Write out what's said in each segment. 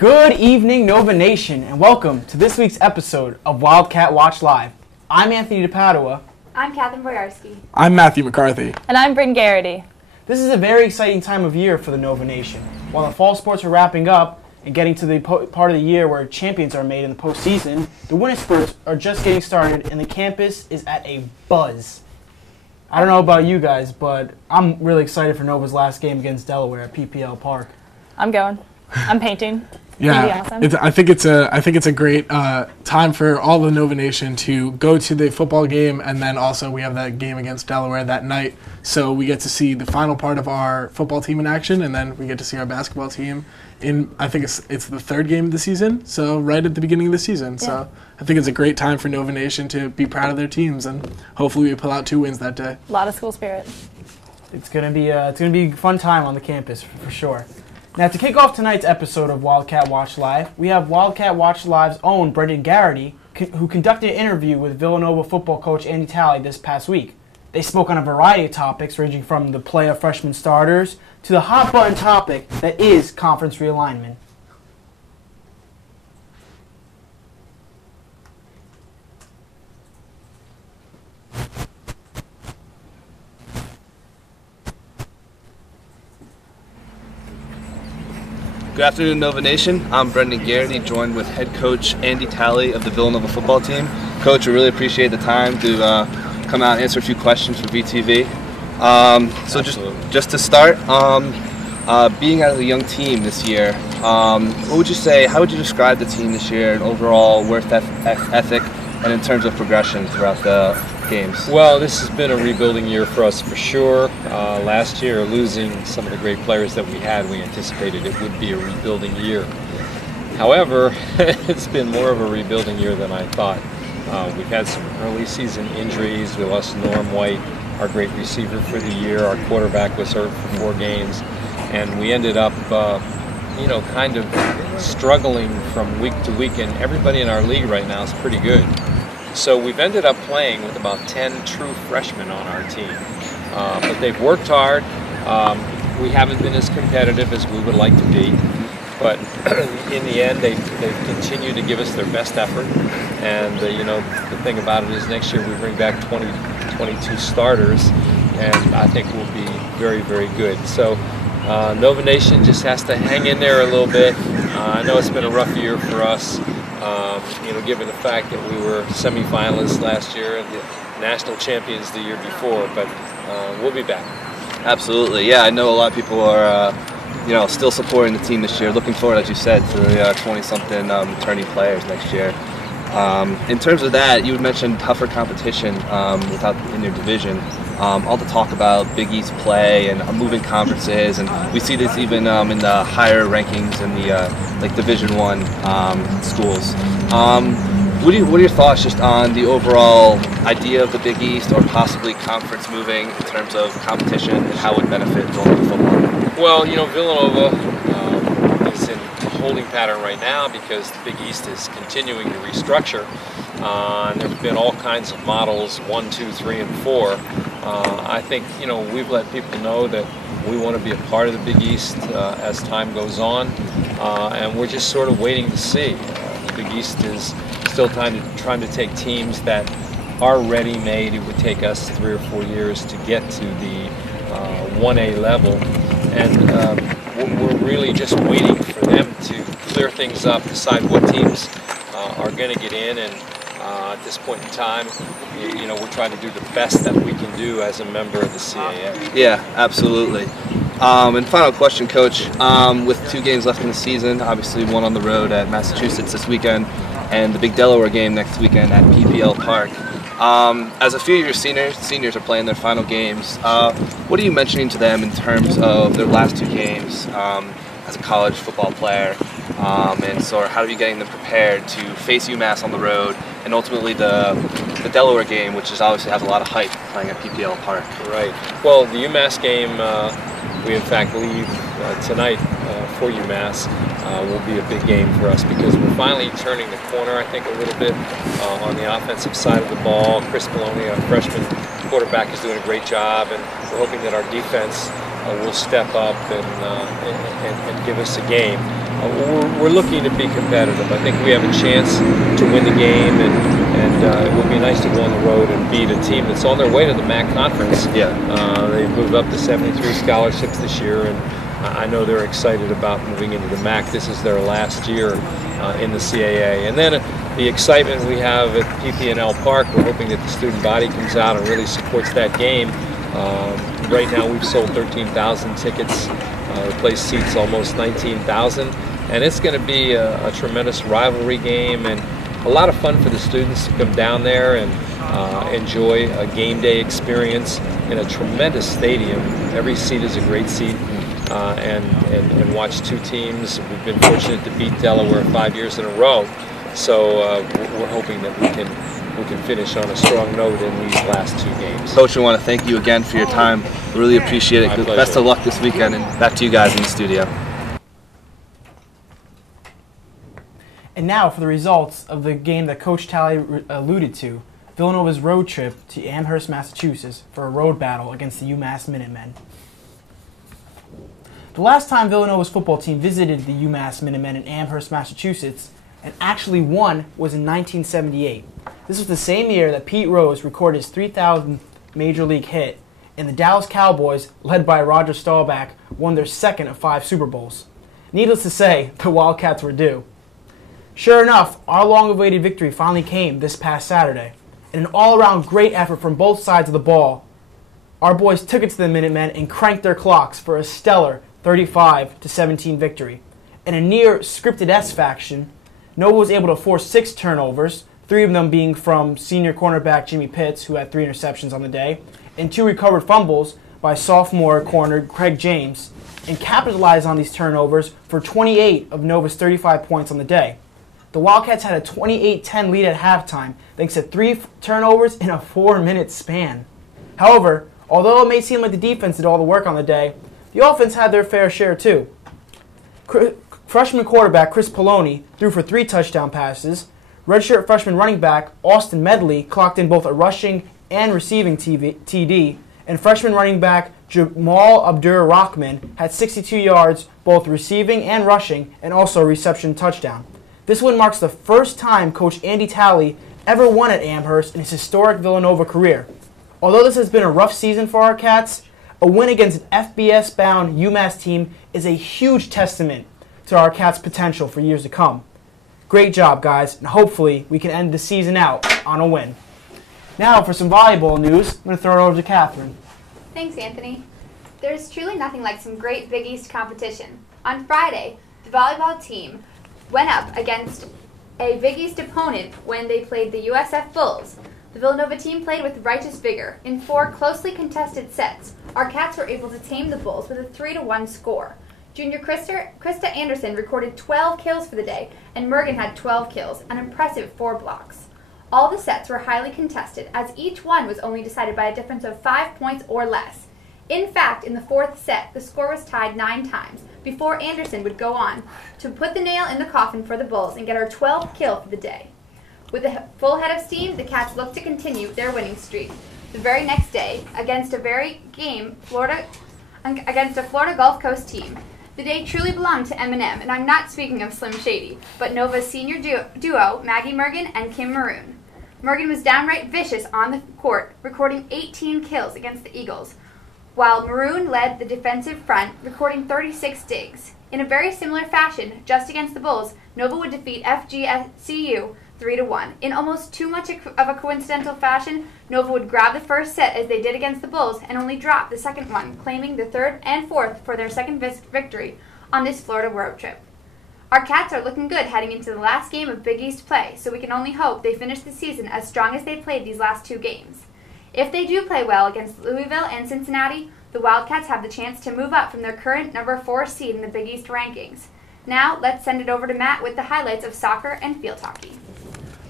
Good evening, Nova Nation, and welcome to this week's episode of Wildcat Watch Live. I'm Anthony DePadua. I'm Catherine Boyarski. I'm Matthew McCarthy. And I'm Bryn Garrity. This is a very exciting time of year for the Nova Nation. While the fall sports are wrapping up and getting to the part of the year where champions are made in the postseason, the winter sports are just getting started and the campus is at a buzz. I don't know about you guys, but I'm really excited for Nova's last game against Delaware at PPL Park. I'm going. I'm painting. Yeah, Awesome. I think it's a great time for all the Nova Nation to go to the football game, and then also we have that game against Delaware that night. So we get to see the final part of our football team in action, and then we get to see our basketball team in. I think it's the third game of the season, so right at the beginning of the season. Yeah. So I think it's a great time for Nova Nation to be proud of their teams, and hopefully we pull out 2 wins that day. A lot of school spirit. It's gonna be a fun time on the campus for sure. Now, to kick off tonight's episode of Wildcat Watch Live, we have Wildcat Watch Live's own Brendan Garrity, who conducted an interview with Villanova football coach Andy Talley this past week. They spoke on a variety of topics, ranging from the play of freshman starters to the hot-button topic that is conference realignment. Good afternoon, Nova Nation. I'm Brendan Garrity, joined with head coach Andy Talley of the Villanova football team. Coach, we really appreciate the time to come out and answer a few questions for VTV. So just to start, being as a young team this year, what would you say, how would you describe the team this year and overall work ethic and in terms of progression throughout the games? Well, this has been a rebuilding year for us for sure. Last year, losing some of the great players that we had, we anticipated it would be a rebuilding year. However, it's been more of a rebuilding year than I thought. We've had some early season injuries. We lost Norm White, our great receiver for the year. Our quarterback was hurt for 4 games. And we ended up, kind of struggling from week to week. And everybody in our league right now is pretty good. So we've ended up playing with about 10 true freshmen on our team. But they've worked hard. We haven't been as competitive as we would like to be. But in the end, they've continued to give us their best effort. And, the thing about it is next year we bring back 22 starters. And I think we'll be very, very good. So Nova Nation just has to hang in there a little bit. I know it's been a rough year for us. Given the fact that we were semifinalists last year and the national champions the year before, but we'll be back. Absolutely, yeah. I know a lot of people are, still supporting the team this year. Looking forward, as you said, to the 20-something returning players next year. In terms of that, you mentioned tougher competition in your division. All the talk about Big East play and moving conferences, and we see this even in the higher rankings in the Division I schools. What are your thoughts just on the overall idea of the Big East or possibly conference moving in terms of competition and how it would benefit Villanova football? Well, Villanova is in a holding pattern right now because the Big East is continuing to restructure. And there have been all kinds of models, 1, 2, 3, and 4. I think, we've let people know that we want to be a part of the Big East as time goes on. And we're just sort of waiting to see. The Big East is still trying to take teams that are ready-made. It would take us 3 or 4 years to get to the 1A level. And we're really just waiting for them to clear things up, decide what teams are going to get in. And at this point in time, we're trying to do the best that we can do as a member of the CAA. Yeah, absolutely. And final question, Coach. With 2 games left in the season, obviously one on the road at Massachusetts this weekend, and the big Delaware game next weekend at PPL Park. As a few of your seniors are playing their final games, what are you mentioning to them in terms of their last 2 games as a college football player? And so how are you getting them prepared to face UMass on the road and ultimately the Delaware game, which obviously has a lot of hype playing at PPL Park? Right. Well, the UMass game, we in fact leave tonight for UMass. Will be a big game for us because we're finally turning the corner, I think, a little bit on the offensive side of the ball. Chris Maloney, our freshman quarterback, is doing a great job, and we're hoping that our defense will step up and give us a game. we're looking to be competitive. I think we have a chance to win the game, and it would be nice to go on the road and beat a team that's on their way to the MAC conference. Yeah. They've moved up to 73 scholarships this year, and I know they're excited about moving into the MAC. This is their last year in the CAA. And then the excitement we have at PP&L Park, we're hoping that the student body comes out and really supports that game. Right now we've sold 13,000 tickets. The place seats almost 19,000. And it's going to be a tremendous rivalry game and a lot of fun for the students to come down there and enjoy a game day experience in a tremendous stadium. Every seat is a great seat. And watch two teams. We've been fortunate to beat Delaware 5 years in a row, so we're hoping that we can finish on a strong note in these last two games. Coach, we want to thank you again for your time. We really appreciate it. Best of luck this weekend, and back to you guys in the studio. And now for the results of the game that Coach Talley alluded to, Villanova's road trip to Amherst, Massachusetts for a road battle against the UMass Minutemen. The last time Villanova's football team visited the UMass Minutemen in Amherst, Massachusetts, and actually won, was in 1978. This was the same year that Pete Rose recorded his 3,000th Major League hit, and the Dallas Cowboys, led by Roger Staubach, won their second of 5 Super Bowls. Needless to say, the Wildcats were due. Sure enough, our long-awaited victory finally came this past Saturday. In an all-around great effort from both sides of the ball, our boys took it to the Minutemen and cranked their clocks for a stellar 35-17 victory. In a near scripted-esque fashion, Nova was able to force 6 turnovers, 3 of them being from senior cornerback Jimmy Pitts, who had 3 interceptions on the day, and 2 recovered fumbles by sophomore corner Craig James, and capitalized on these turnovers for 28 of Nova's 35 points on the day. The Wildcats had a 28-10 lead at halftime, thanks to 3 turnovers in a 4-minute span. However, although it may seem like the defense did all the work on the day, the offense had their fair share too. Freshman quarterback Chris Poloni threw for 3 touchdown passes. Redshirt freshman running back Austin Medley clocked in both a rushing and receiving TD. And freshman running back Jamal Abdur-Rahman had 62 yards both receiving and rushing, and also a reception touchdown. This win marks the first time Coach Andy Talley ever won at Amherst in his historic Villanova career. Although this has been a rough season for our Cats, a win against an FBS-bound UMass team is a huge testament to our Cats' potential for years to come. Great job, guys, and hopefully we can end the season out on a win. Now for some volleyball news, I'm going to throw it over to Catherine. Thanks, Anthony. There's truly nothing like some great Big East competition. On Friday, the volleyball team went up against a Big East opponent when they played the USF Bulls. The Villanova team played with righteous vigor. In 4 closely contested sets, our Cats were able to tame the Bulls with a 3-1 score. Junior Krista Anderson recorded 12 kills for the day, and Mergen had 12 kills, an impressive 4 blocks. All the sets were highly contested, as each one was only decided by a difference of 5 points or less. In fact, in the 4th set, the score was tied 9 times, before Anderson would go on to put the nail in the coffin for the Bulls and get her 12th kill for the day. With a full head of steam, the Cats looked to continue their winning streak. The very next day, against a Florida Gulf Coast team. The day truly belonged to Eminem, and I'm not speaking of Slim Shady, but Nova's senior duo, Maggie Mergen and Kim Maroon. Mergen was downright vicious on the court, recording 18 kills against the Eagles, while Maroon led the defensive front, recording 36 digs. In a very similar fashion, just against the Bulls, Nova would defeat FGCU 3-1. In almost too much of a coincidental fashion, Nova would grab the first set as they did against the Bulls and only drop the second one, claiming the 3rd and 4th for their second victory on this Florida road trip. Our Cats are looking good heading into the last game of Big East play, so we can only hope they finish the season as strong as they played these last 2 games. If they do play well against Louisville and Cincinnati, the Wildcats have the chance to move up from their current number 4 seed in the Big East rankings. Now, let's send it over to Matt with the highlights of soccer and field hockey.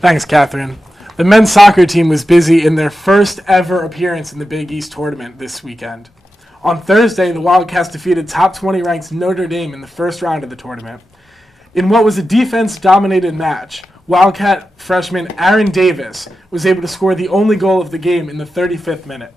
Thanks, Catherine. The men's soccer team was busy in their first ever appearance in the Big East tournament this weekend. On Thursday, the Wildcats defeated top 20 ranked Notre Dame in the first round of the tournament. In what was a defense-dominated match, Wildcat freshman Aaron Davis was able to score the only goal of the game in the 35th minute.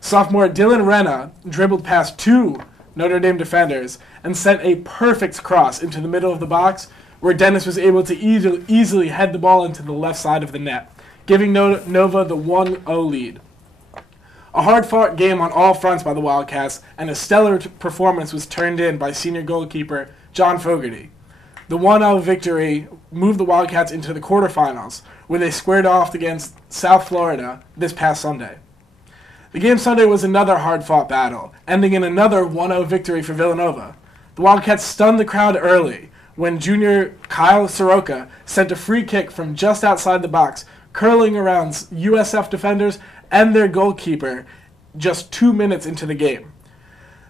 Sophomore Dylan Renna dribbled past 2 Notre Dame defenders and sent a perfect cross into the middle of the box where Dennis was able to easily head the ball into the left side of the net, giving Nova the 1-0 lead. A hard-fought game on all fronts by the Wildcats, and a stellar performance was turned in by senior goalkeeper John Fogarty. The 1-0 victory moved the Wildcats into the quarterfinals, where they squared off against South Florida this past Sunday. The game Sunday was another hard-fought battle, ending in another 1-0 victory for Villanova. The Wildcats stunned the crowd early when junior Kyle Soroka sent a free kick from just outside the box, curling around USF defenders and their goalkeeper just 2 minutes into the game.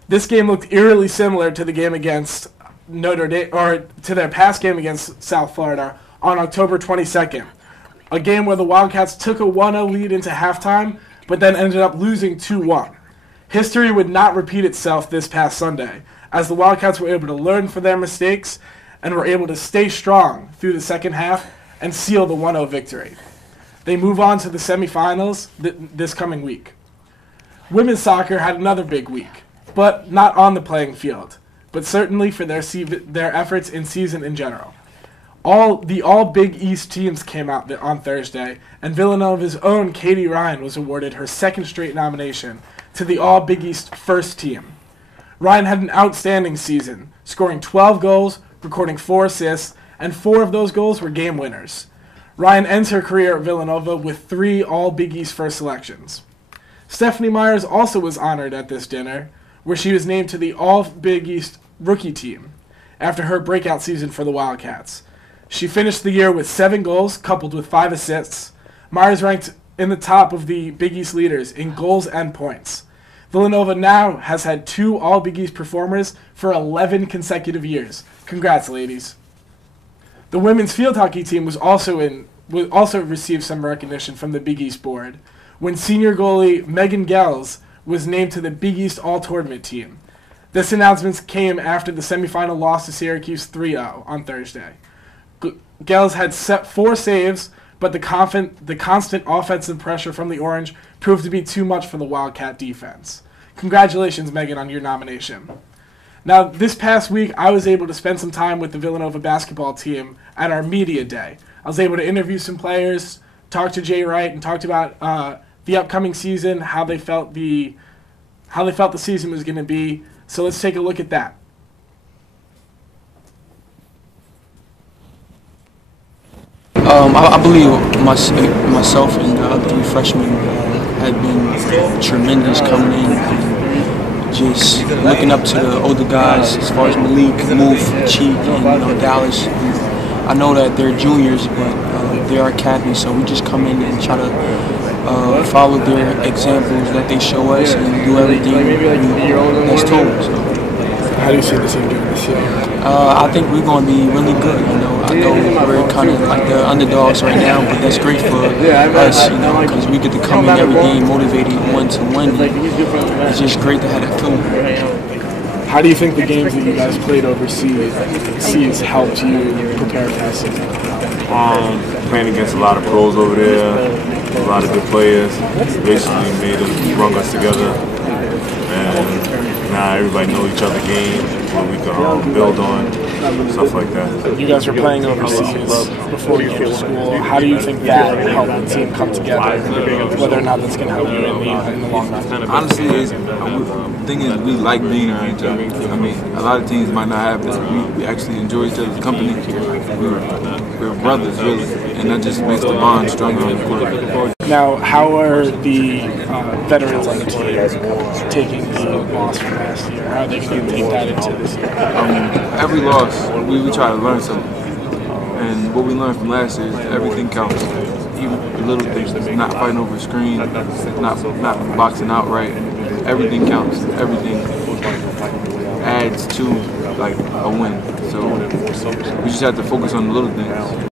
This game looked eerily similar to the game against Notre Dame, or to their past game against South Florida on October 22nd, a game where the Wildcats took a 1-0 lead into halftime, but then ended up losing 2-1. History would not repeat itself this past Sunday, as the Wildcats were able to learn from their mistakes and were able to stay strong through the second half and seal the 1-0 victory. They move on to the semifinals this coming week. Women's soccer had another big week, but not on the playing field, but certainly for their efforts in season in general. All Big East teams came out on Thursday, and Villanova's own Katie Ryan was awarded her second straight nomination to the All Big East first team. Ryan had an outstanding season, scoring 12 goals, recording 4 assists, and 4 of those goals were game winners. Ryan ends her career at Villanova with 3 All Big East first selections. Stephanie Myers also was honored at this dinner, where she was named to the All Big East rookie team after her breakout season for the Wildcats. She finished the year with 7 goals, coupled with 5 assists. Myers ranked in the top of the Big East leaders in goals and points. Villanova now has had 2 All Big East performers for 11 consecutive years. Congrats, ladies. The women's field hockey team was also received some recognition from the Big East board when senior goalie Megan Gels was named to the Big East All-Tournament team. This announcement came after the semifinal loss to Syracuse 3-0 on Thursday. Gels had set 4 saves, but the constant offensive pressure from the Orange proved to be too much for the Wildcat defense. Congratulations, Megan, on your nomination. Now, this past week, I was able to spend some time with the Villanova basketball team at our media day. I was able to interview some players, talk to Jay Wright, and talked about the upcoming season, how they felt the season was going to be. So let's take a look at that. I believe myself and the other 3 freshmen had been tremendous coming in, and just looking up to the older guys as far as Malik, Moof, Cheek, and Dallas. I know that they're juniors, but they are captains, so we just come in and try to follow their examples that they show us and do everything that's told. So. How do you see the team doing this year? I think we're going to be really good. I know we're kind of like the underdogs right now, but that's great for us, because we get to come in every game motivated and want to win. It's just great to have that feeling. How do you think the games that you guys played overseas helped you prepare for this season? Playing against a lot of pros over there, a lot of good players, basically brung us together, and now everybody knows each other's game, what we can build on, stuff like that. You guys were playing overseas before you came to school. How do you think that helped the team come together, whether or not that's going to help you in the long run? Honestly, the thing is, we like being around each other. I mean, a lot of teams might not have that. We actually enjoy each other's company. We're brothers, really, and that just makes the bond stronger on the court. Now, how are the veterans on the team taking the loss from last year? How are they going to take that into this year? Every loss, we try to learn something. And what we learned from last year is everything counts. Even the little things, not fighting over a screen, not boxing outright. Everything counts. Everything adds to like a win. So we just have to focus on the little things.